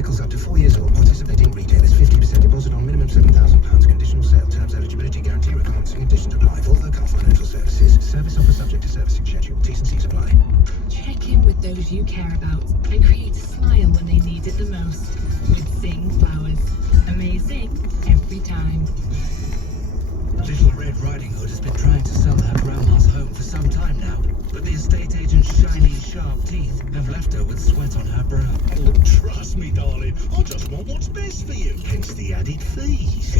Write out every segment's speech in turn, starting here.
Vehicles up to 4 years old. Participating retailers. 50% deposit on minimum £7,000. Conditional sale. Terms, eligibility, guarantee requirements and conditions apply. Volvo Car Financial Services. Service offer subject to servicing schedule. T's and C's apply. Check in with those you care about and create a smile when they need it the most. With Sing Flowers. Amazing every time. Little Red Riding Hood has been trying to sell her grandma's home for some time now, but the estate agent's shiny, sharp teeth have left her with sweat on her brow. Oh, trust me, darling. I just want what's best for you. Hence the added fees.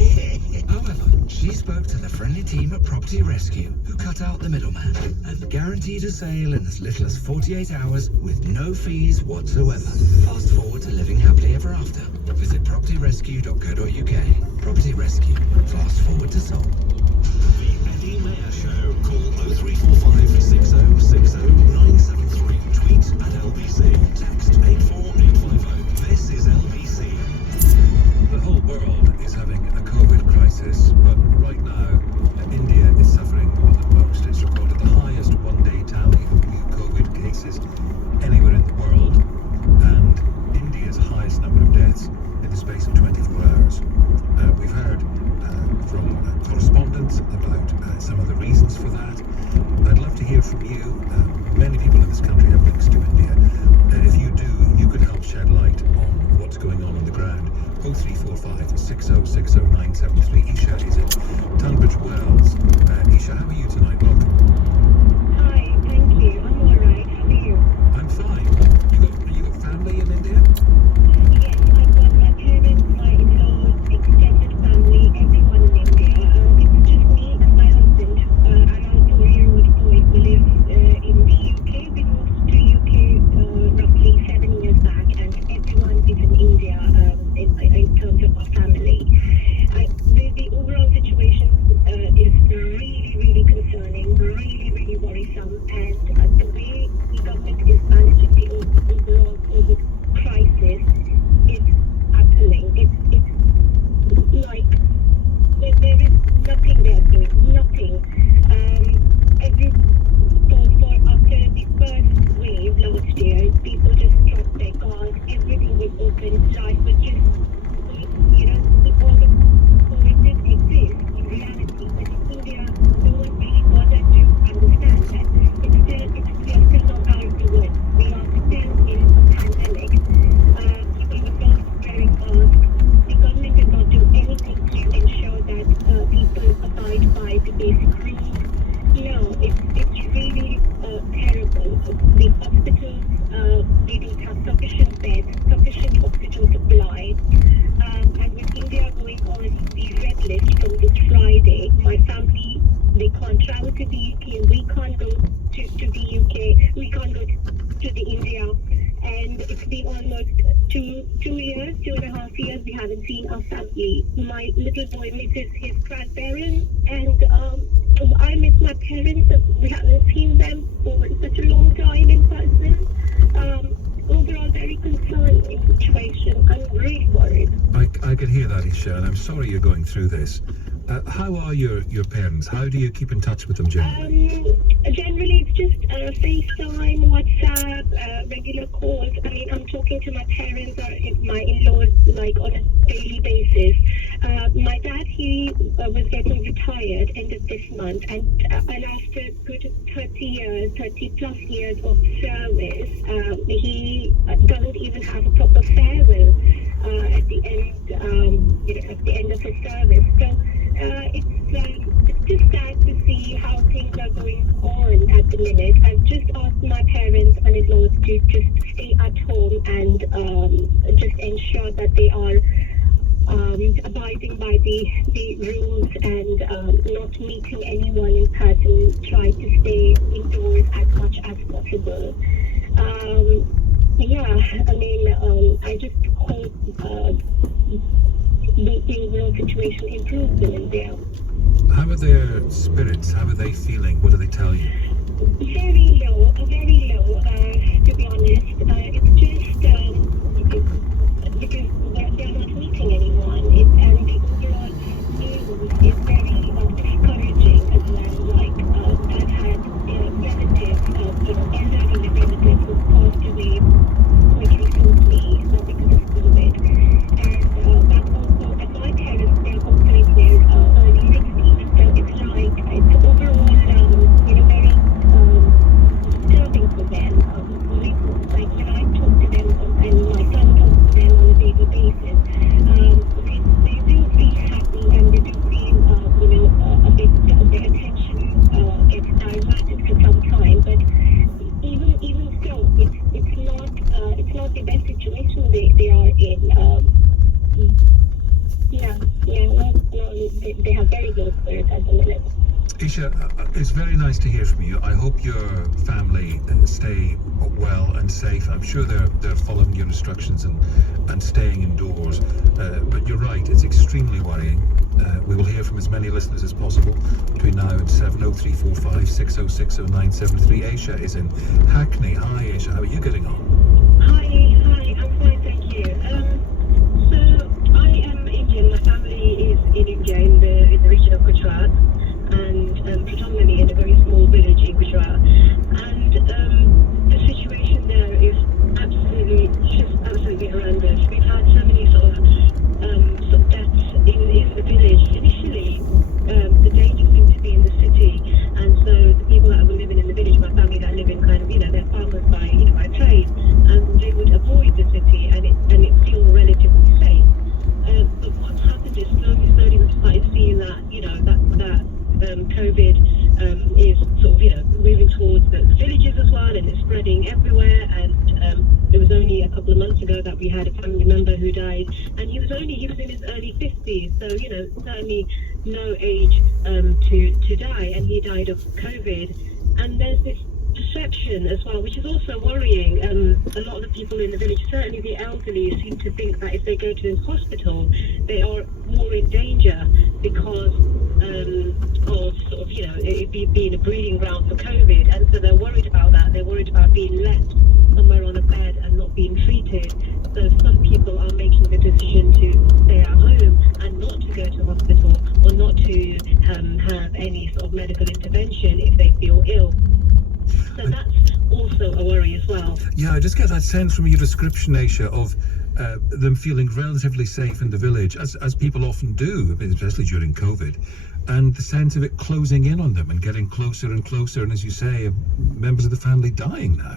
However, she spoke to the friendly team at Property Rescue, who cut out the middleman and guaranteed a sale in as little as 48 hours with no fees whatsoever. Fast forward to living happily ever after. Visit propertyrescue.co.uk. Property Rescue. Fast forward to sold. The Eddie Mayer Show. Call 0345 6060 973. Tweet at LBC. Text 84850. This is LBC. The whole world is having a COVID crisis, but right now, India is suffering more than most. It's recorded the highest one-day tally of new COVID cases anywhere in the world, and India's highest number of deaths in the space of 24 hours. We've heard from correspondents about some of the reasons for that. I'd love to hear from you. Many people in this country have links to India. If you do, you could help shed light on what's going on the ground. 0345 6060 973. Isha is in Tunbridge Wells. Isha, how are you tonight? Welcome. Hi, thank you. I'm alright. How are you? I'm fine. You got family in India? Yes, I've got my parents, my in-laws, extended family, everyone in India. It's just me and my husband and our 4-year-old boy who lives in the UK. We moved to UK roughly 7 years back, and everyone is in India in terms of our family. The overall situation is really, really concerning, really worrisome, and the way the government is managing the overall COVID crisis is appalling. It's like there is nothing they are doing, nothing. After the first wave last year, people just dropped their guards, everything was open, life was just, all the COVID did exist in reality, but in India, no one really bothered to understand that we are still not out of the woods. We are still in a pandemic. People were not wearing masks. The government did not do anything to ensure that people abide by the basic rules. It's really terrible. The hospitals, they don't have sufficient beds, sufficient oxygen supply. And with India going on the red list from this Friday, my family, they can't travel to the UK, we can't go to the UK, we can't go to the India. And it's been almost 2.5 years, we haven't seen our family. My little boy misses his grandparents, and I miss my parents. We haven't seen them for such a long time in person. Overall, very concerning situation. I'm really worried. I can hear that, Isha, and I'm sorry you're going through this. How are your parents? How do you keep in touch with them generally? Generally, it's just FaceTime, WhatsApp, regular calls. I mean, I'm talking to my parents or my in-laws like on a daily basis. My dad, he was getting retired end of this month, and after good 30 plus years of service, he doesn't even have a proper farewell at the end, at the end of his service. So it's just sad to see how things are going on at the minute. I've just asked my parents and in-laws to just stay at home and just ensure that they are abiding by the rules and not meeting anyone in person. Try to stay indoors as much as possible. I just hope the overall situation improves in India. How are their spirits? How are they feeling? What do they tell you? Very low, to be honest. It's just because they're not meeting anyone. And the overall news is very discouraging as well. Like, I've had relatives, elderly relatives who passed away quite recently because of COVID. basis. They do feel happy and they do feel, a bit their attention gets diverted for some time. But even so, it's not the best situation they are in. They have very low spirits at the minute. Isha, it's very nice to hear from you. I hope your family stay well and safe. I'm sure they're following your instructions and staying indoors. But you're right, it's extremely worrying. We will hear from as many listeners as possible between now and 70345 6060 Aisha is in Hackney. Hi, Aisha. How are you getting on? Hi, I'm fine, thank you. So I am Indian. My family is in India, in the region of Gujarat, and predominantly in a very small village in Gujarat. And the situation there is absolutely horrendous. We've had so many sort of deaths in the village. Initially, the danger seemed to be in the city, and so the people that were living in the village, my family that live in kind of, they're farmers by trade, and they would avoid the city, and it feels relatively safe. But what's happened is slowly we've started seeing that COVID is sort of moving towards the villages as well, and it's spreading everywhere. And it was only a couple of months ago that we had a family member who died, and he was in his early 50s, so certainly no age to die, and he died of COVID. And there's this perception as well, which is also worrying. A lot of the people in the village, certainly the elderly, seem to think that if they go to the hospital, they are more in danger because of sort of it being a breeding ground for COVID, and so they're worried about that. They're worried about being left somewhere on a bed and not being treated. So some people are making the decision to stay at home and not to go to hospital, or not to have any sort of medical intervention if they feel ill. So that's also a worry as well. Yeah, I just get that sense from your description, Aisha, of them feeling relatively safe in the village, as people often do, especially during COVID, and the sense of it closing in on them and getting closer and closer, and as you say, members of the family dying now.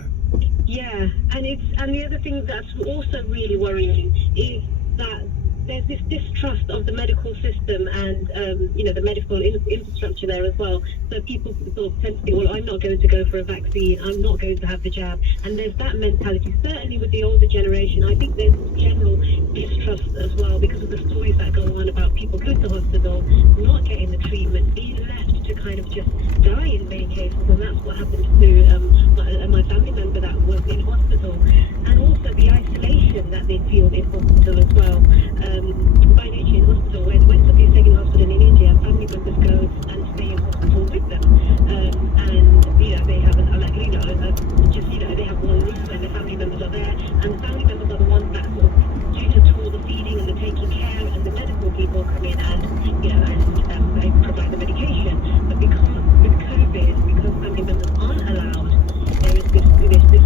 Yeah, and the other thing that's also really worrying is that there's this distrust of the medical system and the medical infrastructure there as well. So people sort of tend to think, well, I'm not going to go for a vaccine, I'm not going to have the jab, and there's that mentality. Certainly with the older generation, I think there's general distrust as well because of the stories that go on about people going to hospital, not getting the treatment, being left to kind of just die in many cases, and that's what happened to my family member that was in hospital. And also the isolation that they feel in hospital as well. By nature in hospital, when somebody's taken to hospital in India, family members go and stay in hospital with them, and they have they have one room and the family members are there, and the family members are the ones that sort of do all the feeding and the taking care, and the medical people come in and they provide the medication. But because with COVID, because family members aren't allowed, there is this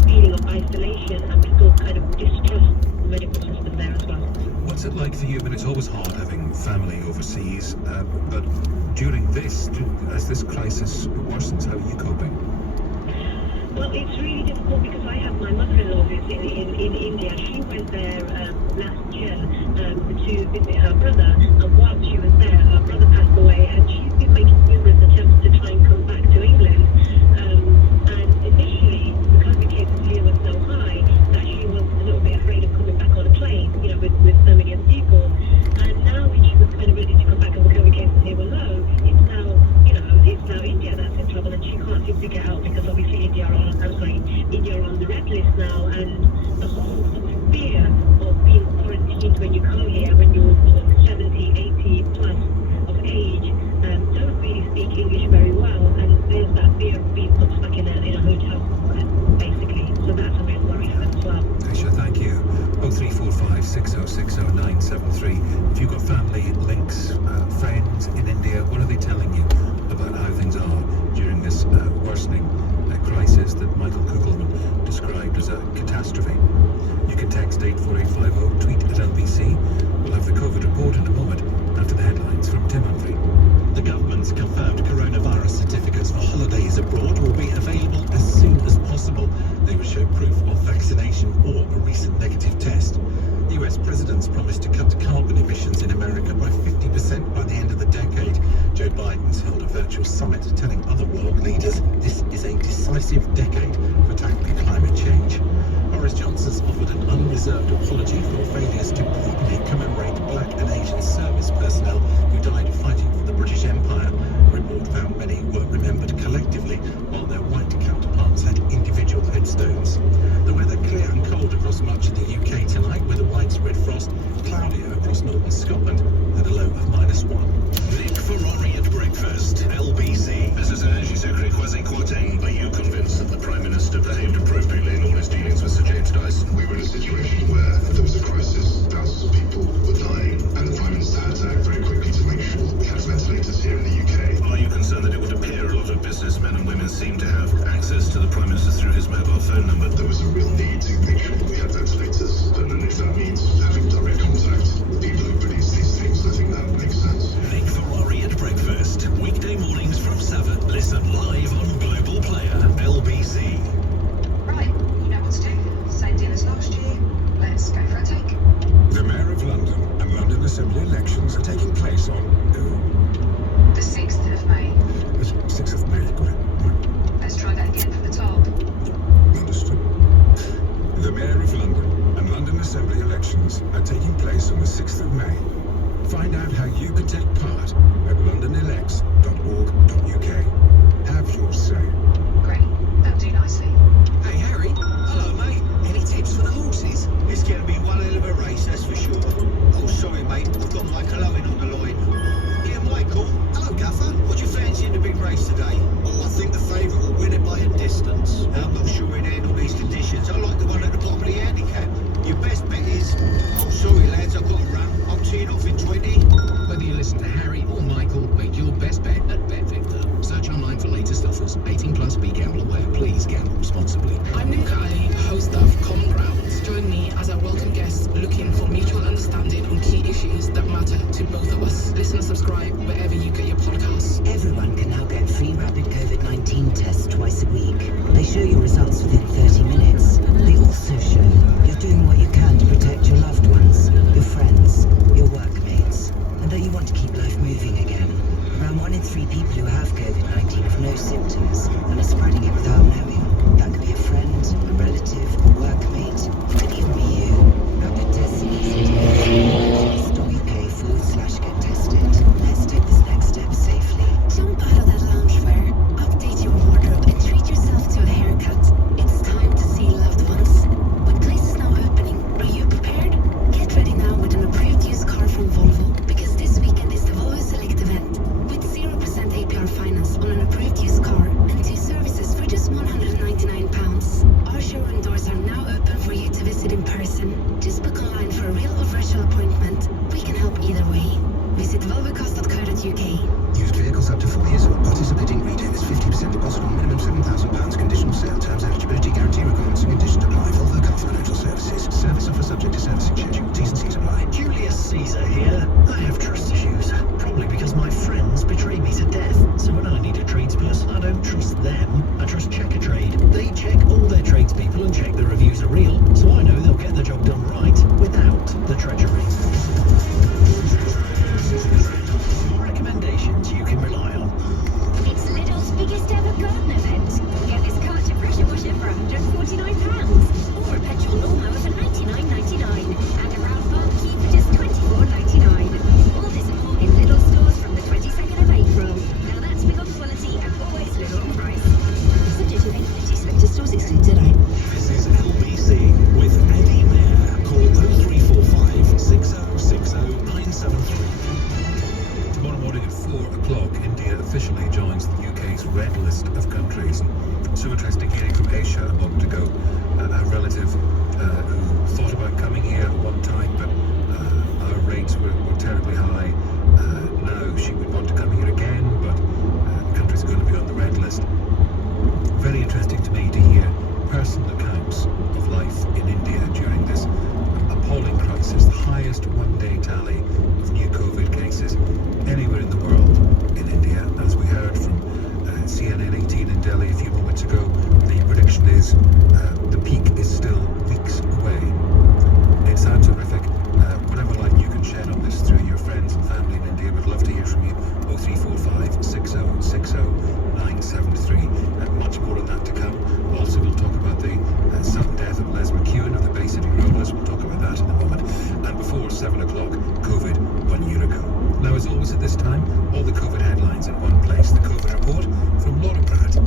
feeling of isolation, and people kind of distrust the medical system there as well. What's it like for you? I mean, it's always hard having family overseas, but during this, as this crisis worsens, how are you coping? Well, it's really difficult because I have my mother-in-law who's in India. She went there last year to visit her brother, and while she was there, her brother passed away, and she's been making numerous attempts to try and come back to England. And initially, the COVID cases here were so high that she was a little bit afraid of coming back on a plane, with so many other people. And now when she was kind of ready to come back and the COVID cases here were low, it's now India that's in trouble, and she can't seem to get out because obviously India are on the red list now, and the whole sort of fear of being quarantined when you come here, when you're sort of 70, 80 plus of age, presidents promised to cut carbon emissions in America by 50% by the end of the decade. Joe Biden's held a virtual summit telling other world leaders this is a decisive decade for tackling climate change. Boris Johnson's offered an unreserved apology for failures to properly commemorate black and Asian service personnel who died fighting for the British Empire. A report found many were remembered collectively, while their white counterparts had individual headstones. The weather clear and cold across much of the UK tonight, with a widespread frost, cloudier across northern Scotland, and a low of -1. Nick Ferrari at breakfast, LBC. This is Energy Secretary Kwasi Kwarteng. Are you convinced that the Prime Minister behaved appropriately in all his dealings with Sir James Dyson? We were in a situation where there was a crisis, thousands of people were dying, and the Prime Minister had to act very quickly to make sure that we had ventilators here in the UK. Are you concerned that it would appear a lot of businessmen and women seem to have access to the Prime Minister through his mobile phone number? There was a real need to make sure that we had ventilators, and if that means having direct contact with people who produce these things, I think that makes sense. Nick Ferrari at breakfast, weekday mornings from 7. Listen live on Global Player, LBC. Right, you know what to do. Same deal as last year. Let's go for a take. The Mayor of London and London Assembly elections are taking place on The 6th of May. the 6th of May. Got it. Right. Let's try that again from the top. Understood. The Mayor of London and London Assembly elections are taking place on the 6th of May. Find out how you can take part at londonelects.org.uk. Have your say. Great, that'll do nicely. Hey Harry, hello mate. Any tips for the horses? It's going to be one hell of a race, that's for sure. Oh sorry mate, I've got Michael Owen on the line. Yeah Michael, hello Gaffer. What do you fancy in the big race today? Oh I think the favourite will win it by a distance. I'm not sure he'd handle these conditions. I like the one at the bottom of the handicap. Your best bet is, oh sorry lads, I've got to run. I'm teeing off in 20. Whether you listen to Harry or Michael, make your best bet at BetVictor. Search online for latest offers. 18 plus, be gamble aware. Please gamble responsibly. I'm Nimka Ali, host of Common Grounds. Join me as I welcome guests looking for mutual understanding on key issues that matter to both of us. Listen and subscribe wherever you get your podcasts. Everyone can now get free rapid COVID-19 tests twice a week. They show your results within 30 minutes. They also show you're doing what you can to protect your loved ones, your friends, your workmates, and that you want to keep life moving again. Around 1 in 3 people who have COVID-19 have no symptoms and are spreading it without knowing. That could be a friend, a relative, a workmate, it could even be you. Rapid testing is UK/get tested. Let's take this next step safely. Jump out of that loungewear, update your wardrobe, and treat yourself to a haircut. It's time to see loved ones. With places now opening, are you prepared? Get ready now with an approved used car from Volvo, because this weekend is the Volvo Select event. With 0% APR finance on an approved used car and 2 services for just £199. Our showroom doors are now open for you to visit in person. Just book online for a real or virtual appointment. We can help either way. Visit volvocars.co.uk. Used vehicles up to 4 years old. Participating retailers. 50% deposit on minimum £7,000. Conditional sale. Terms, eligibility, guarantee requirements and conditions apply. Volvo Car Financial Services. Service offer subject to servicing schedule. T's and C's apply. Julius Caesar here. I have trust issues. Probably because my friends betray me to death. So when I need a tradesperson, I don't trust them. I trust Checkatrade. They check all their tradespeople and check the reviews are real. So I know they'll get the job done right without the treachery. Recommendations you can rely on. It's Lidl's biggest ever garden event. Get this Karcher pressure washer for £149, or a petrol lawnmower for £99.99, and a round barbecue for just £24.99. All this and more in Lidl stores from the 22nd of April. Now that's big on quality and always Lidl on price. Subject to availability, selected stores excluded. This is LBC with Eddie Mayer. Call 0345 6060 973. Tomorrow morning at 4 o'clock, India officially joins the UK's red list of countries. So interesting hearing from Aisha a moment ago, a relative who thought about coming here at one time, but our rates were terribly high. Now she would want to come here again, but the country's going to be on the red list. Very interesting to me to hear personal accounts of life in India during this appalling crisis, the highest one-day tally of new COVID cases anywhere in the world in India. As we heard from CNN 18 in Delhi a few moments ago, the prediction is the peak is still weeks away. It sounds horrific. 7 o'clock, COVID 1 year ago. Now, as always at this time, all the COVID headlines in one place. The COVID report from Laura Pratt.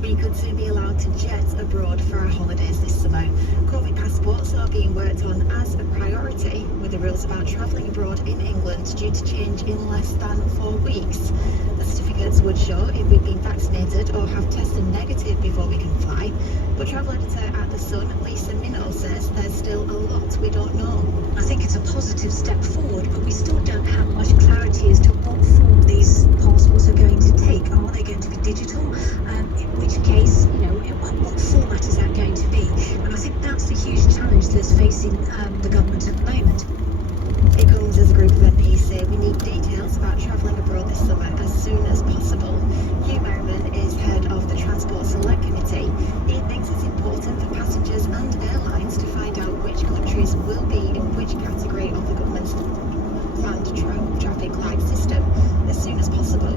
We could soon be allowed to jet abroad for our holidays this summer. COVID passports are being worked on as a priority, with the rules about travelling abroad in England due to change in less than 4 weeks. The certificates would show if we've been vaccinated or have tested negative before we can fly. But travel editor at The Sun, Lisa Minnow, says there's still a lot we don't know. I think it's a positive step forward, but we still don't have much clarity as to what form these passports are going to take. Are they going to be digital? In which case, what format is that going to be? And I think that's the huge challenge that's facing the government at the moment. It comes as a group of MPs say we need details about travelling abroad this summer as soon as possible. Hugh Merriman is head of the Transport Select Committee. He thinks it's important for passengers and airlines to find out which countries will be in which category of the government's planned traffic light system as soon as possible.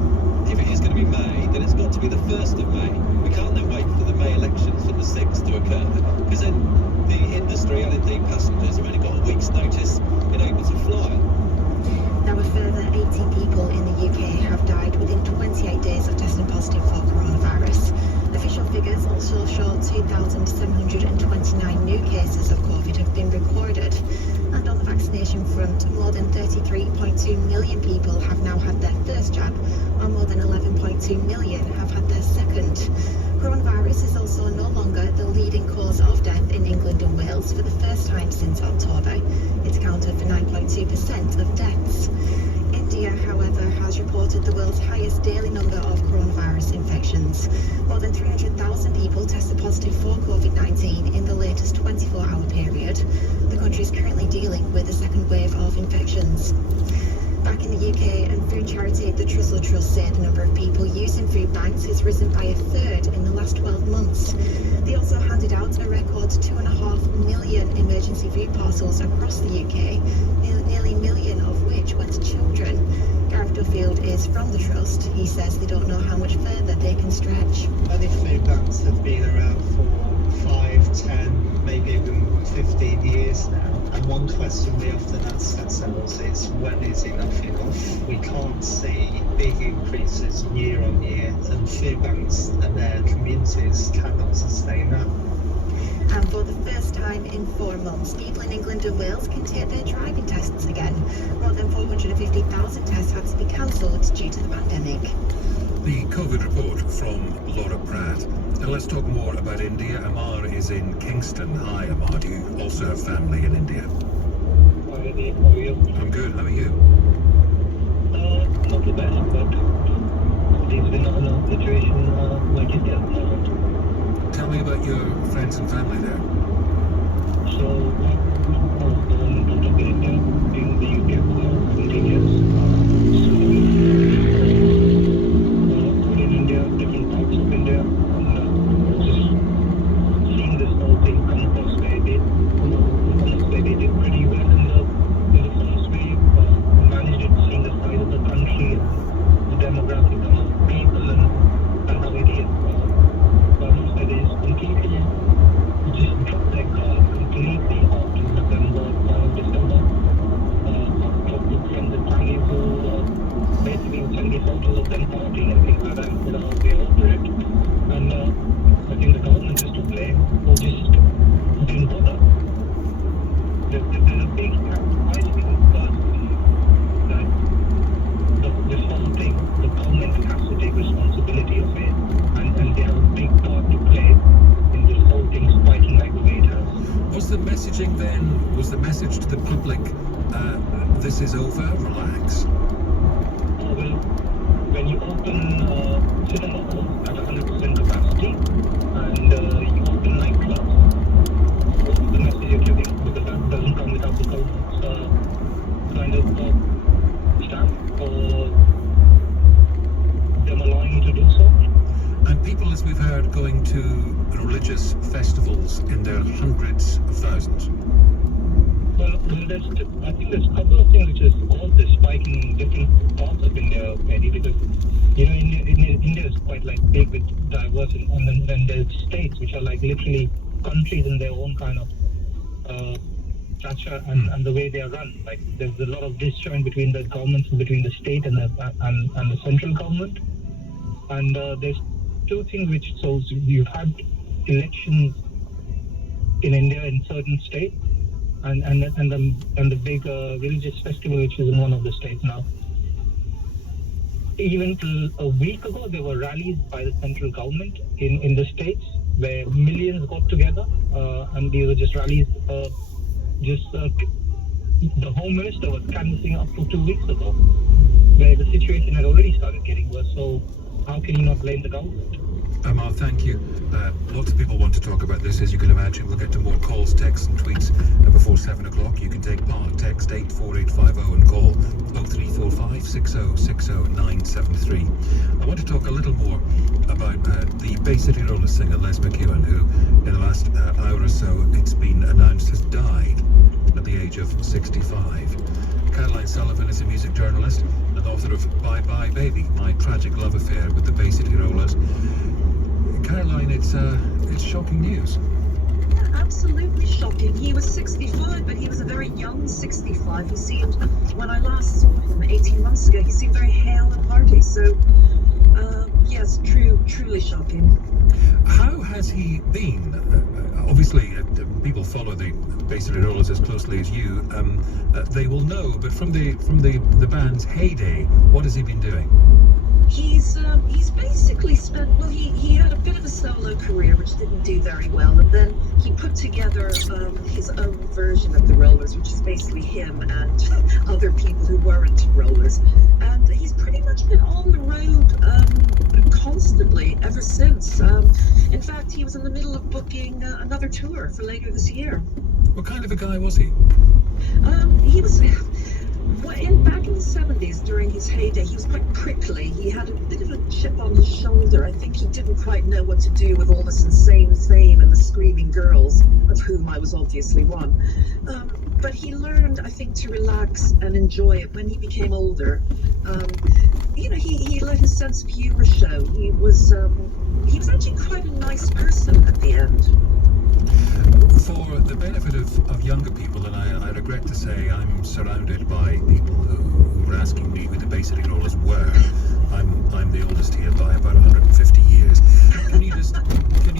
If it is going to be May, then it's got to be the 1st of May. We can't then wait for the May elections for the 6th to occur, because then the industry and indeed passengers have only got a week's notice in able to fly. Now, a further 18 people in the UK have died within 28 days of testing positive for coronavirus. Official figures also show 2,729 new cases of COVID have been recorded. And on the vaccination front, more than 33.2 million people have now had their first jab, while more than 11.2 million have had their second. Coronavirus is also no longer the leading cause of death in England and Wales for the first time since October. It accounted for 9.2% of deaths. India, however, has reported the world's highest daily number of coronavirus infections. More than 300,000 people tested positive for COVID-19 in the latest 24-hour period. The country is currently dealing with a second wave of infections. Back in the UK, and food charity The Trussell Trust say the number of people using food banks has risen by a third in the last 12 months. They also handed out a record 2.5 million emergency food parcels across the UK, nearly a million of which went to children. Gareth Duffield is from the Trust. He says they don't know how much further they can stretch. Other food banks have been around for 5, 10, maybe even 15 years now. And one question we often ask ourselves is, when is enough enough? We can't see big increases year on year, and food banks and their communities cannot sustain that. And for the first time in 4 months, people in England and Wales can take their driving tests again. More than 450,000 tests had to be cancelled due to the pandemic. The COVID report from Laura Pratt. Now let's talk more about India. Amar is in Kingston. Hi, Amar. Do you also have family in India? How are you? I'm good. How are you? Not the best, but it's been a situation like India at the moment. Tell me about your friends and family there. So, I was born and brought up in India, in the UK for 17 years. Born in India, different parts of India, and just seeing this whole thing come across where they did pretty well in the first wave, managed it, seeing the size of the country, the demographic amount of people, and how it is. But it is completely just dropped their guard completely after November, December. Talked with friends and family who basically would send me photos of them partying and things like that and said, oh, we're over it. And I think the government is to blame, who just didn't bother. There's a big, I think personally that this whole thing, the government has to take responsibility of it, and they have a big part to play in this whole thing spiking like the way it has. Was the messaging then, was the message to the public, this is over, relax? Well, when you open cinema halls at 100% capacity and you open nightclubs, what's the message you're giving? Because that doesn't come without the government's kind of stamp or them allowing you to do so. And people, as we've heard, going to religious festivals in their hundreds of thousands. Well, I think there's a couple of things which has caused this spike in different parts of India, Eddie, because, India is quite like big with diverse, and then there's states which are like literally countries in their own kind of structure and the way they are run. Like there's a lot of disjoint between the governments, between the state and the central government. And there's two things which shows you've had elections in India in certain states, and the big religious festival which is in one of the states now. Even till a week ago, there were rallies by the central government in the states where millions got together, and these were just rallies. The Home Minister was canvassing up to 2 weeks ago, where the situation had already started getting worse. So how can you not blame the government? Amar, thank you. Lots of people want to talk about this, as you can imagine. We'll get to more calls, texts and tweets before 7 o'clock. You can take part. Text 84850 and call 0345 6060 973. I want to talk a little more about the Bay City Roller singer Les McEwen, who in the last hour or so, it's been announced, has died at the age of 65. Caroline Sullivan is a music journalist and author of Bye Bye Baby, My Tragic Love Affair with the Bay City Rollers. Caroline, it's shocking news. Yeah, absolutely shocking. He was 65, but he was a very young 65. He seemed, when I last saw him 18 months ago, he seemed very hale and hearty. So, yes, truly shocking. How has he been? Obviously, people follow the Bay City Rollers as closely as you. They will know, but from the band's heyday, what has he been doing? He's basically spent, well, he had a bit of a solo career which didn't do very well, and then he put together his own version of the Rollers, which is basically him and other people who weren't Rollers, and he's pretty much been on the road constantly ever since. In fact, he was in the middle of booking another tour for later this year. What kind of a guy was he? He was... back in the 70s, during his heyday, he was quite prickly. He had a bit of a chip on his shoulder. I think he didn't quite know what to do with all this insane fame and the screaming girls, of whom I was obviously one. But he learned, I think, to relax and enjoy it when he became older. He let his sense of humor show. He was actually quite a nice person at the end. For the benefit of younger people, and I regret to say I'm surrounded by people who were asking me who the Bay City Rollers were. I'm the oldest here by about 150 years. Can you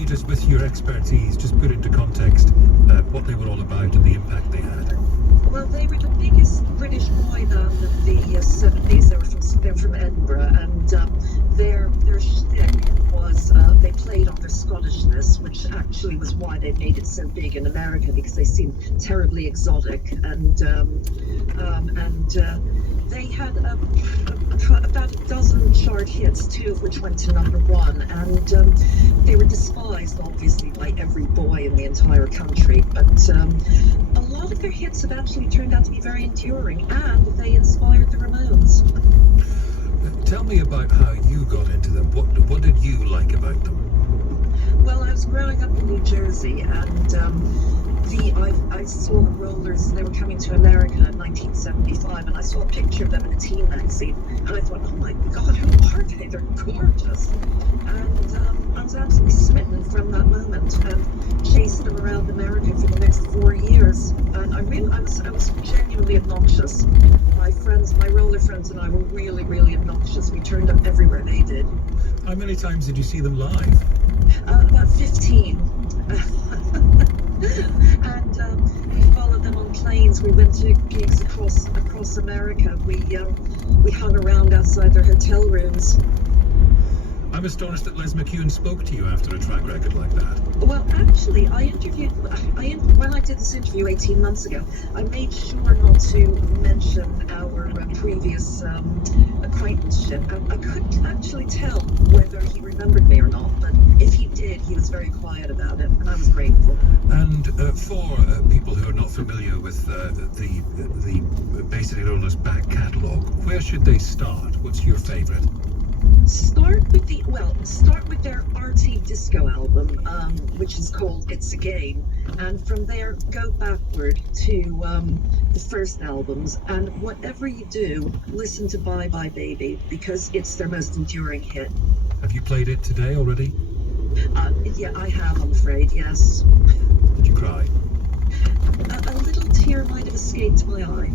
just, with your expertise, just put into context what they were all about and the impact they had? Well, they were the biggest British boy band of the 70s. They're from Edinburgh, and their shtick was they played on their Scottishness, which actually was why they made it so big in America, because they seemed terribly exotic, and they had about a dozen chart hits, 2 of which went to #1, and they were despised, obviously, by every boy in the entire country, but a lot of their hits have actually turned out to be very enduring, and they inspired the Ramones. Tell me about how you got into them. What did you like about them? Well, I was growing up in New Jersey, and I saw the Rollers. They were coming to America in 1975, and I saw a picture of them in a teen magazine, and I thought, oh my God, who are they? They're gorgeous. And I was absolutely smitten from that moment, and chased them around America for the next 4 years. And I was genuinely obnoxious. My roller friends and I were really, really obnoxious. We turned up everywhere they did. How many times did you see them live? About 15. And we followed them on planes. We went to gigs across America. We hung around outside their hotel rooms. I'm astonished that Les McEwen spoke to you after a track record like that. Well, actually, when I did this interview 18 months ago, I made sure not to mention our previous acquaintanceship. I couldn't actually tell whether he remembered me or not, but if he did, he was very quiet about it, and I was grateful. And for people who are not familiar with the Bay City Rollers back catalogue, where should they start? What's your favourite? Start with their arty disco album, which is called It's a Game, and from there go backward to the first albums, and whatever you do, listen to Bye Bye Baby, because it's their most enduring hit. Have you played it today already? Yeah, I have, I'm afraid, yes. Did you cry? a little tear might have escaped my eye.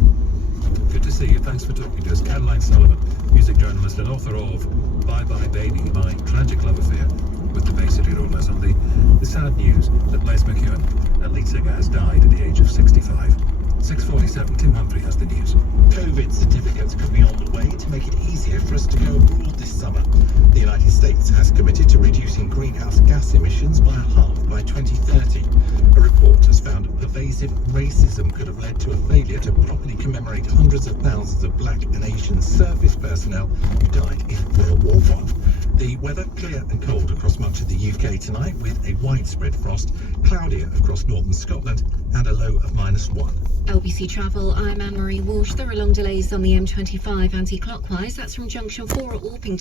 Good to see you. Thanks for talking to us. Caroline Sullivan, music journalist and author of Bye Bye Baby, my tragic love affair with the Bay City Rollers, and the sad news that Les McEwen, a lead singer, has died at the age of 65. 6:47, Tim Humphrey has the news. COVID certificates could be on the way to make it easier for us to go abroad this summer. The United States has committed to reducing greenhouse gas emissions by a half by 2030. A report has found pervasive racism could have led to a failure to properly commemorate hundreds of thousands of black and Asian service personnel who died in World War I. The weather clear and cold across much of the UK tonight, with a widespread frost, cloudier across northern Scotland and a low of -1. LBC Travel, I'm Anne-Marie Walsh. There are long delays on the M25 anti-clockwise. That's from junction 4 at Orpington.